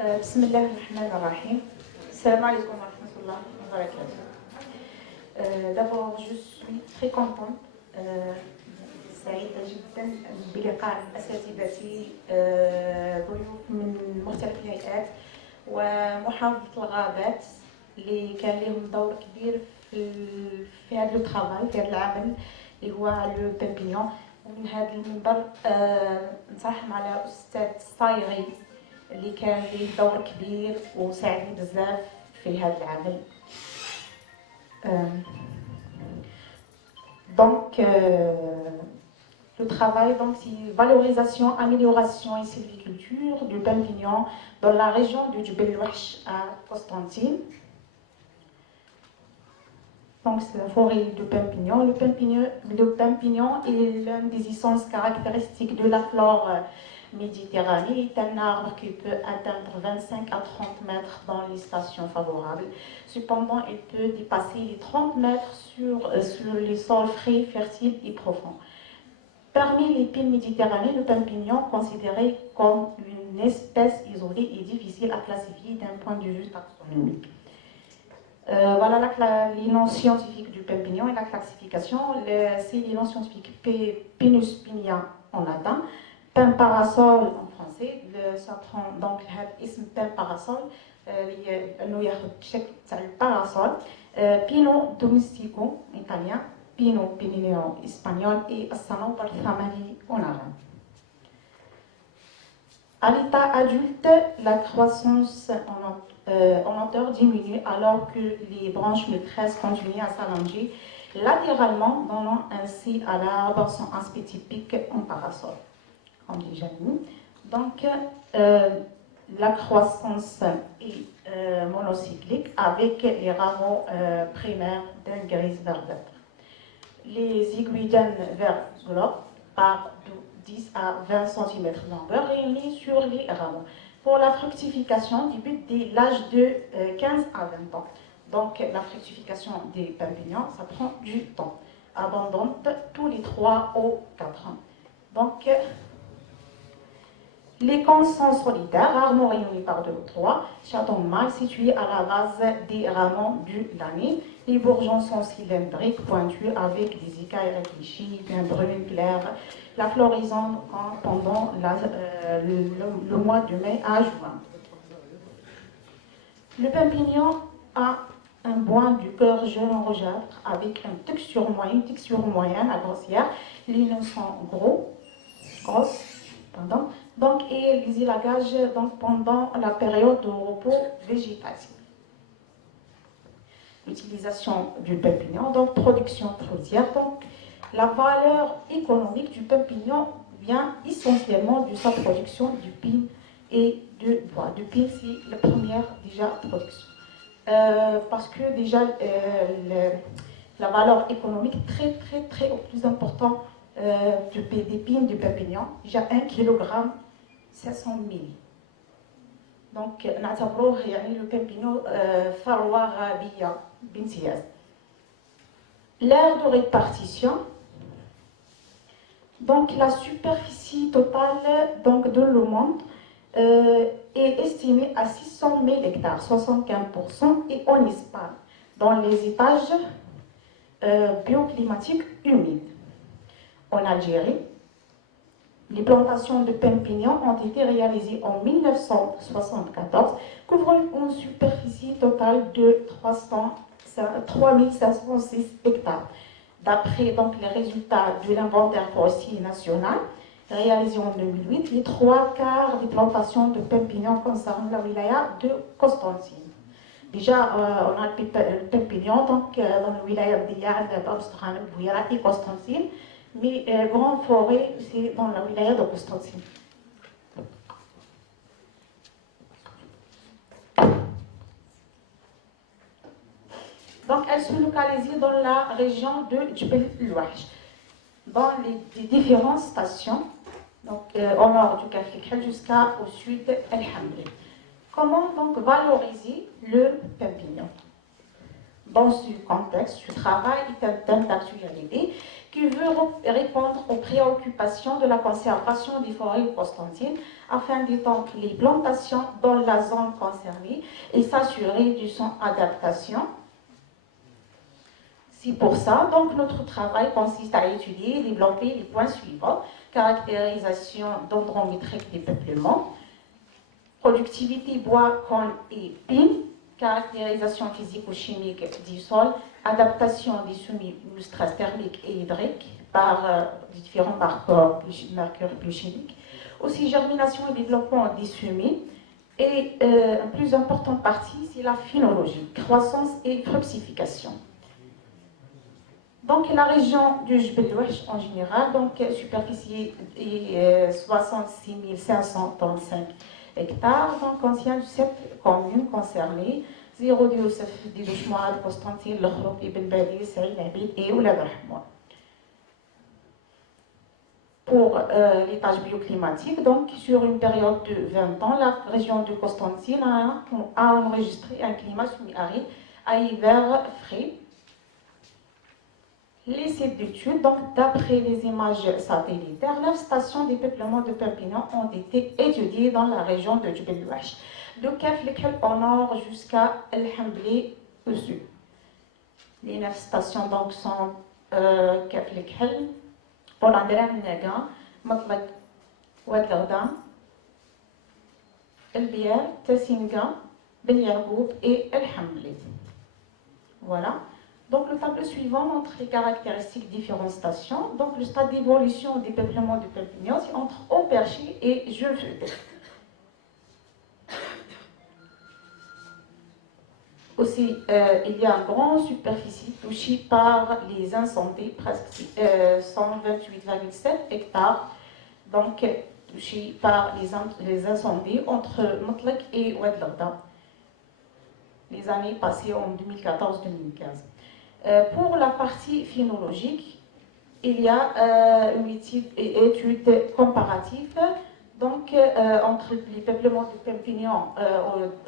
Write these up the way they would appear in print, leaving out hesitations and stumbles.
بسم الله الرحمن الرحيم. السلام عليكم ورحمة الله وبركاته. D'abord, je suis très contente, سعيدة جدا بلقاء أساتذتي ضيوف من مختلف الهيئات ومحافظة الغابات اللي كان لهم دور كبير في هذا الترافاي، في هذا العمل اللي هو لو بامبينيون. ومن هذا المنبر نترحم على أستاذ صايغي اللي كان له دور كبير وساعدني بزاف في هذا العمل. Donc, le travail, donc, c'est valorisation, amélioration et sylviculture du pampignon dans la région de Djebel El-Wahch à Constantine. Donc, c'est la forêt de Pampignon. Le pampignon est l'une des essences caractéristiques de la flore Méditerranée. C'est un arbre qui peut atteindre 25 à 30 mètres dans les stations favorables. Cependant, il peut dépasser les 30 mètres sur les sols frais, fertiles et profonds. Parmi les pins méditerranéens, le pampignon, considéré comme une espèce isolée, est difficile à classifier d'un point de vue taxonomique. Voilà les noms scientifiques du pampignon et la classification. C'est les noms scientifiques Pinus pinia en latin, pin parasol en français. Ça prend donc l'ism pin parasol, le parasol, Pino domestico italien, Pino pinineo espagnol et Assanobar thamani en arabe. À l'état adulte, la croissance en hauteur diminue alors que les branches maîtresses continuent à s'allonger latéralement, donnant ainsi à l'arbre son aspect typique en parasol, comme déjà dit. Donc, la croissance est monocyclique avec les rameaux primaires d'un gris verdâtre. Les aiguilles d'un vert globe par 10 à 20 cm de longueur réunis sur les rameaux. Pour la fructification, débute dès l'âge de 15 à 20 ans. Donc la fructification des pampignons, ça prend du temps. Abondante tous les 3 ou 4 ans. Donc les cônes sont solitaires, rarement réunis par 2 ou 3, chaton mâle situé à la base des rameaux du lanier. Les bourgeons sont cylindriques, pointus, avec des écailles réfléchies, bien brunes, claires. La floraison pendant le mois de mai à juin. Le pampignon a un bois du cœur jaune rougeâtre avec une texture moyenne à grossière. Les nœuds sont grosses, donc, et les élagages pendant la période de repos végétatif. L'utilisation du pampignon, donc production fruitière. Donc, la valeur économique du pampignon vient essentiellement de sa production du pin et de bois. Du pin, c'est la première déjà production. Parce que déjà, la valeur économique très au plus important des pins du pampignon, déjà 1 kg, 500 000. Donc, le pampignon farwa ghabiya bimtiyaz. L'aire de répartition. Donc, la superficie totale de le monde est estimée à 600 000 hectares, 75%, et en Espagne, dans les étages bioclimatiques humides. En Algérie, les plantations de pampignons ont été réalisées en 1974, couvrant une superficie totale de 3506 hectares. D'après les résultats de l'inventaire forestier national réalisé en 2008, les 3/4 des plantations de pampignons concernent la wilaya de Constantine. Déjà, on a le pampignon dans la wilaya de Yad, Babstran, Bouyara et Constantine, mais grande forêt, c'est dans la wilaya de Constantine. Donc, elle se localise dans la région de Djebel El-Wahch, dans les différentes stations, donc au nord du Kafrikal jusqu'au sud El-Hamri. Comment donc valoriser le pampignon? Dans ce contexte, ce travail est un thème d'actualité qui veut répondre aux préoccupations de la conservation des forêts constantines afin d'étendre les plantations dans la zone concernée et s'assurer de son adaptation. C'est pour ça, donc, notre travail consiste à étudier et développer les points suivants: caractérisation dendrométrique des peuplements, productivité bois, cône et pine, caractérisation physico-chimique du sol, adaptation des semi-stress thermiques et hydriques par différents marqueurs biochimiques, aussi germination et développement des semis, et une plus importante partie, c'est la phénologie, croissance et fructification. Donc la région du Jbel Louhach en général, donc superficie est 66 535 hectares, donc contient 7 communes concernées: Zéro de Youssef, Didouch Mouad, Constantine, L'Khrouk, Ibn Badi, Saïd Abid et Oulad Rahmoun. Pour les tâches bioclimatiques, donc sur une période de 20 ans, la région de Constantine a enregistré un climat semi-aride à hiver frais. Les sites d'études, donc d'après les images satellitaires, 9 stations de peuplement de Perpignan ont été étudiées dans la région de Jbel Louhach, de Keflekhel au nord jusqu'à El Hambli au sud. Les 9 stations donc sont Keflekhel, Olandra Naga, Matlak, Ouad Ghardam, El Biar, Tessinga, Ben Yargoub et El Hambli. Voilà. Donc le tableau suivant montre les caractéristiques des différentes stations. Donc le stade d'évolution des peuplements de Perpignan, c'est entre Haut-Perché et Jeune-Feuté. Aussi, il y a une grande superficie touchée par les incendies, presque 128,7 hectares, donc touchés par les incendies entre Matlak et Ouad Ghardam, les années passées en 2014-2015. Pour la partie phénologique, il y a une étude comparative donc, entre les peuplements de Perpignan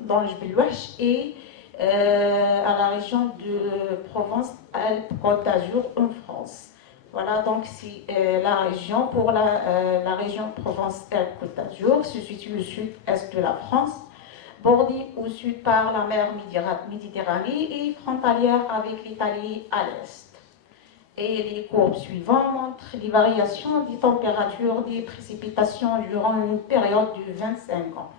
dans le Jbel Louhach et à la région de Provence-Alpes-Côte d'Azur en France. Voilà, donc c'est la région. Pour la région Provence-Alpes-Côte d'Azur se situe au sud-est de la France, bordée au sud par la mer Méditerranée et frontalière avec l'Italie à l'est. Et les courbes suivantes montrent les variations des températures des précipitations durant une période de 25 ans.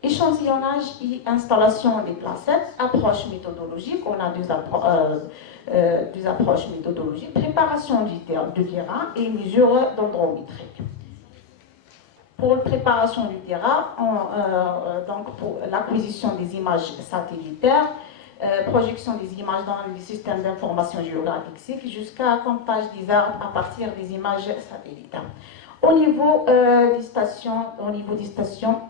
Échantillonnage et installation des placettes, approche méthodologique, on a deux approches méthodologiques: préparation du terrain et mesure dendrométrique. Pour la préparation du terrain, donc pour l'acquisition des images satellitaires, projection des images dans le système d'information géographique jusqu'à comptage des arbres à partir des images satellitaires. Au niveau des stations,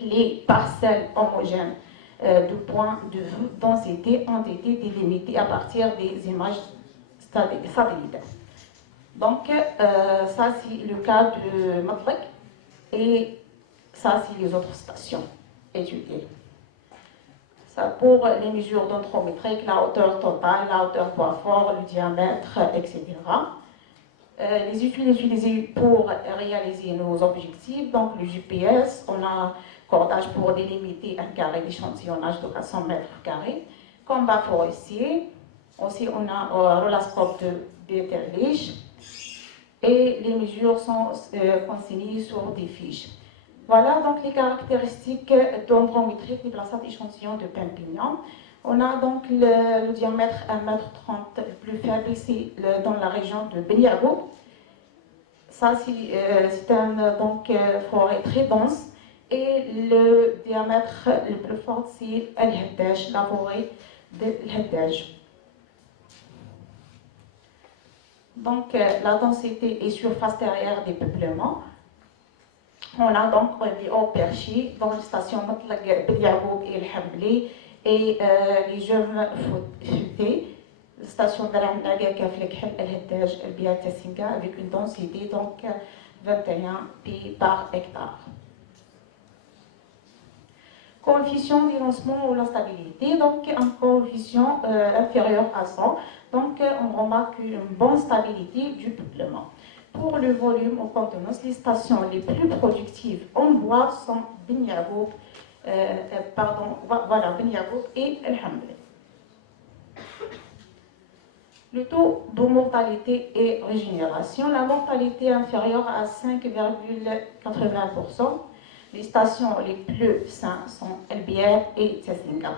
les parcelles homogènes de points de vue densité ont été délimitées à partir des images satellitaires. Donc, ça c'est le cas de Matlak. Et ça, c'est les autres stations étudiées. Ça, pour les mesures dendrométriques, la hauteur totale, la hauteur poids fort, le diamètre, etc. Les outils utilisés pour réaliser nos objectifs, donc le GPS, on a cordage pour délimiter un carré d'échantillonnage de 400 mètres carrés, combat forestier, aussi on a un rolascope de Beterlich, et les mesures sont consignées sur des fiches. Voilà donc les caractéristiques dendrométriques des placettes d'échantillons de Perpignan. On a donc le diamètre 1,30 m, le plus faible ici dans la région de Ben Yargoub. Ça c'est une forêt très dense. Et le diamètre le plus fort c'est El Haddaj, la forêt de El Haddaj. Donc, la densité et surface terrière des peuplements. On a donc les Haut-Perché dans les stations Matlak, Ben Yargoub et El Hambli, et les jeunes futés, les stations Naga, Keflekhel, El Haddaj, El Biar, Tessinga, avec une densité donc 21 pieds par hectare. Coefficient d'élancement ou l'instabilité, donc un coefficient inférieur à 100. Donc on remarque une bonne stabilité du peuplement. Pour le volume ou contenance, les stations les plus productives en bois sont Ben Yagoub, Ben Yagoub et El Hamli. Le taux de mortalité et régénération, la mortalité inférieure à 5,80%. Les stations les plus saines sont El Bière et Tessinga.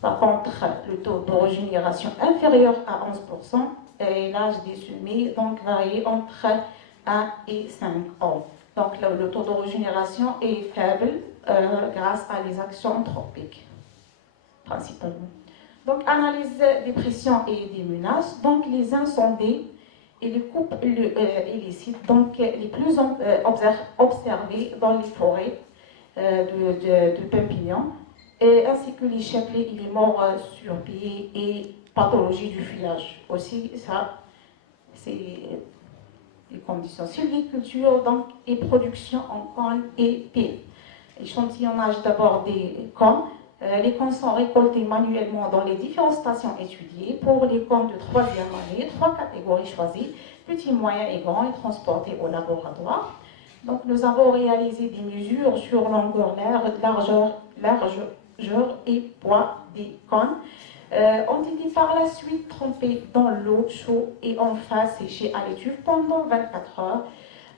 Par contre, le taux de régénération inférieur à 11% et l'âge des semis donc varie entre 1 et 5 ans. Donc le taux de régénération est faible grâce à les actions anthropiques, principalement. Donc analyse des pressions et des menaces. Donc les incendies et les coupes illicites, donc les plus observés dans les forêts de Perpignan, ainsi que les chapelets et les morts sur pied et pathologies du feuillage. Aussi, ça, c'est les conditions sylviculture donc, et production en cône et pile. Échantillonnage d'abord des cônes. Les cônes sont récoltés manuellement dans les différentes stations étudiées. Pour les cônes de 3e année, 3 catégories choisies, petits, moyens et grands, et transportés au laboratoire. Donc, nous avons réalisé des mesures sur longueur, largeur et poids des cônes. Ont été par la suite trempés dans l'eau chaude et enfin séchés à l'étuve pendant 24 heures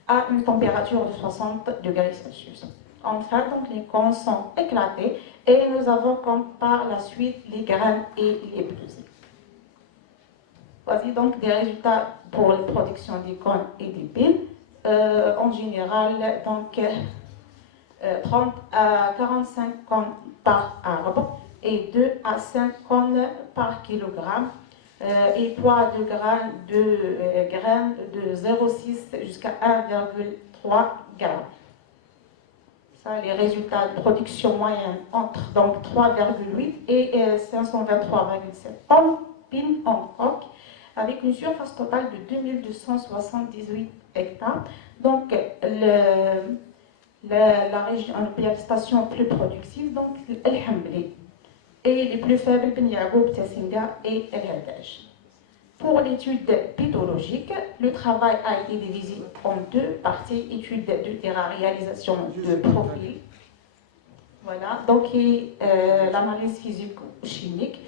à une température de 60 degrés Celsius. Enfin, donc, les cônes sont éclatés et nous avons comme par la suite les graines et les pelousés. Voici donc des résultats pour la production des cônes et des piles. En général, donc 30 à 45 cônes par arbre et 2 à 5 cônes par kilogramme et poids de graines de 0,6 jusqu'à 1,3 g. Ça, les résultats de production moyenne entre donc 3,8 et 523,7 tonnes pin en coque avec une surface totale de 2278 hectares. Donc, la station plus productive, donc El Hambli, et les plus faibles, Ben Yagoub, Tessinga et El Hadaj. Pour l'étude pédologique, le travail a été divisé en deux parties, étude de terrain, réalisation de profil. Voilà, donc l'analyse physico-chimique.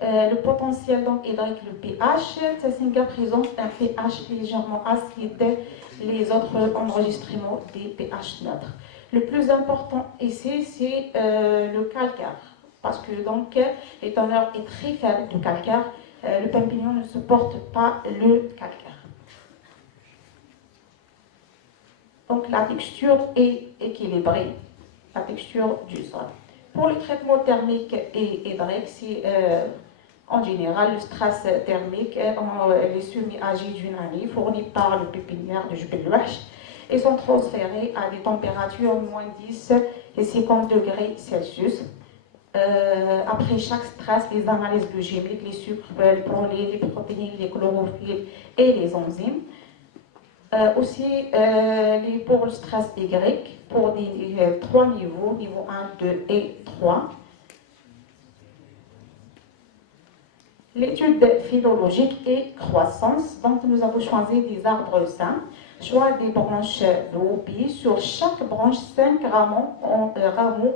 Le potentiel donc hydrique, le pH, Tessinga présente un pH légèrement acide, les autres enregistrements des pH neutres. Le plus important ici, c'est le calcaire, parce que donc les teneurs est très faible de calcaire. Le Perpignan ne supporte pas le calcaire. Donc la texture est équilibrée, la texture du sol. Pour le traitement thermique et hydrique, c'est en général le stress thermique, les semis-âgés d'une année fournis par le pépinière de Jebel Louache et sont transférés à des températures moins 10 et 50 degrés Celsius. Après chaque stress, les analyses biochimiques, les sucres, les protéines, les chlorophylles et les enzymes. Aussi, pour le stress Y, pour des 3 niveaux, niveau 1, 2 et 3. L'étude phytologique et croissance. Donc, nous avons choisi des arbres sains. Choix des branches de sur chaque branche, 5 rameaux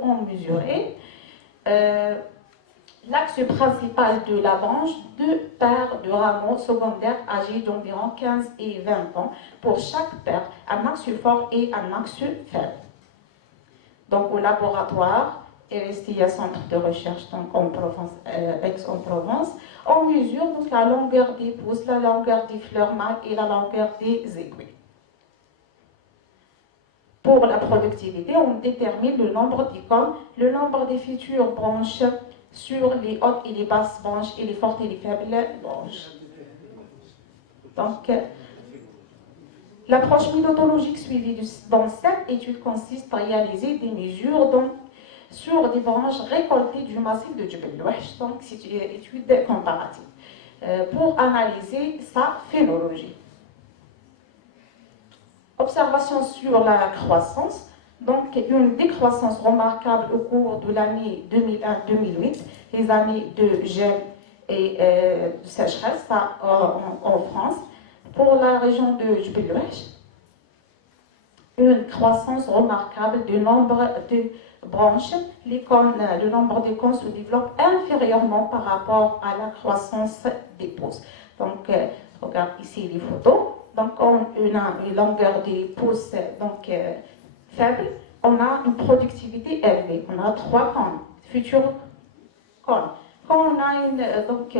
ont mesuré. L'axe principal de la branche, 2 paires de rameaux secondaires âgés d'environ 15 et 20 ans. Pour chaque paire, un axe fort et un axe faible. Donc, au laboratoire, RSTIA Centre de Recherche donc en Provence, Aix-en-Provence, on mesure donc la longueur des pousses, la longueur des fleurs mâles et la longueur des aiguilles. Pour la productivité, on détermine le nombre d'icônes, le nombre des futures branches sur les hautes et les basses branches et les fortes et les faibles branches. Donc, l'approche méthodologique suivie dans cette étude consiste à réaliser des mesures sur des branches récoltées du massif de Jebel Louache, donc c'est une étude comparative, pour analyser sa phénologie. Observation sur la croissance. Donc, une décroissance remarquable au cours de l'année 2001-2008, les années de gel et de sécheresse en France. Pour la région de Djibel Oueche, une croissance remarquable du nombre de branches. Le nombre des cônes se développe inférieurement par rapport à la croissance des pousses. Donc, regarde ici les photos. Donc, on a une longueur des pousses faible. On a une productivité élevée. On a 3 cônes, futurs cônes. Quand on a une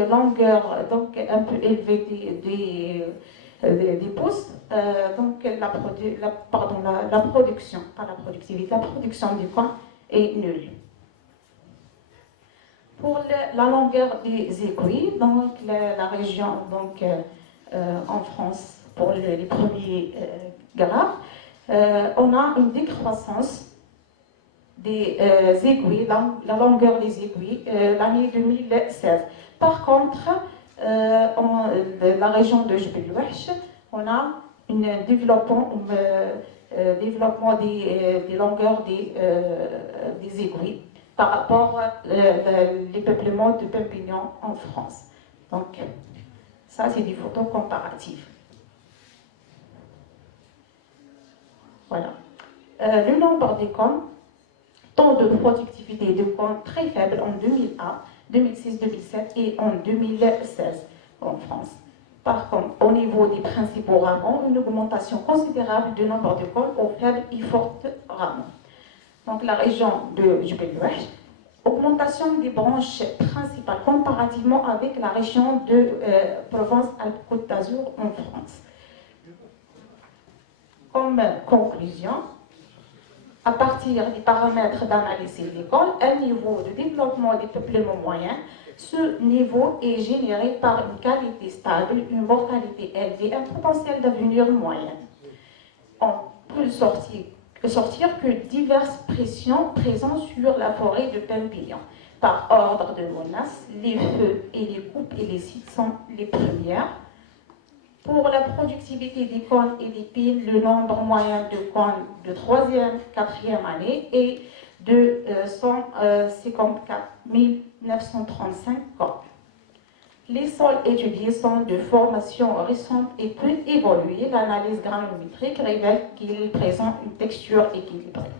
longueur un peu élevée des pousses, la production, pas la productivité, la production du coin est nulle. Pour la longueur des aiguilles, donc la région en France, pour les premiers graphes, on a une décroissance des aiguilles, la longueur des aiguilles, l'année 2016. Par contre, la région de Djibel Oueche, on a un développement des longueurs des aiguilles par rapport les peuplements de Perpignan en France. Donc, ça, c'est des photos comparatives. Voilà. Le nombre des cônes, taux de productivité de cônes très faible en 2001, 2006, 2007 et en 2016 en France. Par contre, au niveau des principaux rameaux, une augmentation considérable du nombre de cônes aux faibles et fortes rameaux. Donc la région de Djibel Oueche, augmentation des branches principales comparativement avec la région de Provence-Alpes-Côte d'Azur en France. Comme conclusion, à partir des paramètres d'analyse silicone, un niveau de développement des peuplements moyens, ce niveau est généré par une qualité stable, une mortalité élevée, un potentiel d'avenir moyen. On peut sortir que diverses pressions présentes sur la forêt de Perpignan. Par ordre de menace, les feux et les coupes illicites sont les premières. Pour la productivité des cônes et des pines, le nombre moyen de cônes de 3e, 4e année est de 154 935 cônes. Les sols étudiés sont de formation récente et peu évoluée. L'analyse granulométrique révèle qu'ils présentent une texture équilibrée.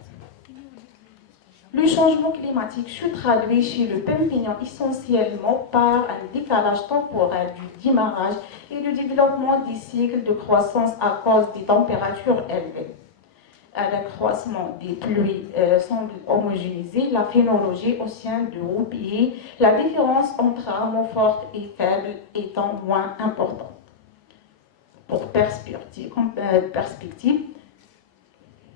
Le changement climatique se traduit chez le Perpignan essentiellement par un décalage temporel du démarrage et du développement des cycles de croissance à cause des températures élevées. L'accroissement des pluies semble homogénéiser la phénologie au sein du groupe et la différence entre rameaux forts et faibles étant moins importante. Pour perspective,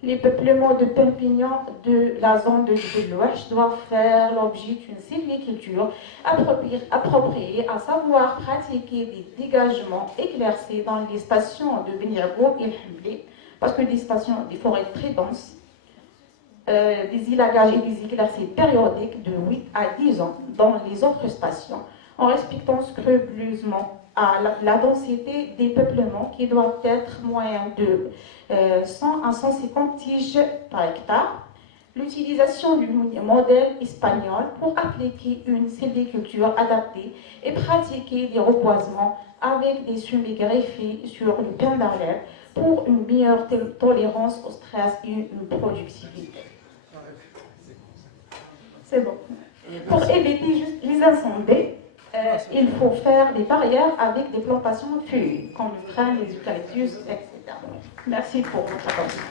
les peuplements de Perpignan de la zone de Djibel Oueche doivent faire l'objet d'une sylviculture appropriée, à savoir pratiquer des dégagements éclaircis dans les stations de Beniago et Hemblé, parce que des forêts très denses, des élagages et des éclaircies périodiques de 8 à 10 ans dans les autres stations, en respectant scrupuleusement à la densité des peuplements qui doivent être moyen de 100 à 150 tiges par hectare. L'utilisation du modèle espagnol pour appliquer une sylviculture adaptée et pratiquer des reboisements avec des semis greffés sur une pin d'arrière pour une meilleure tolérance au stress et une productivité. C'est bon. Pour éviter les incendies, il faut faire des barrières avec des plantations de feuilles, comme le frêne, les eucalyptus, etc. Merci pour votre attention.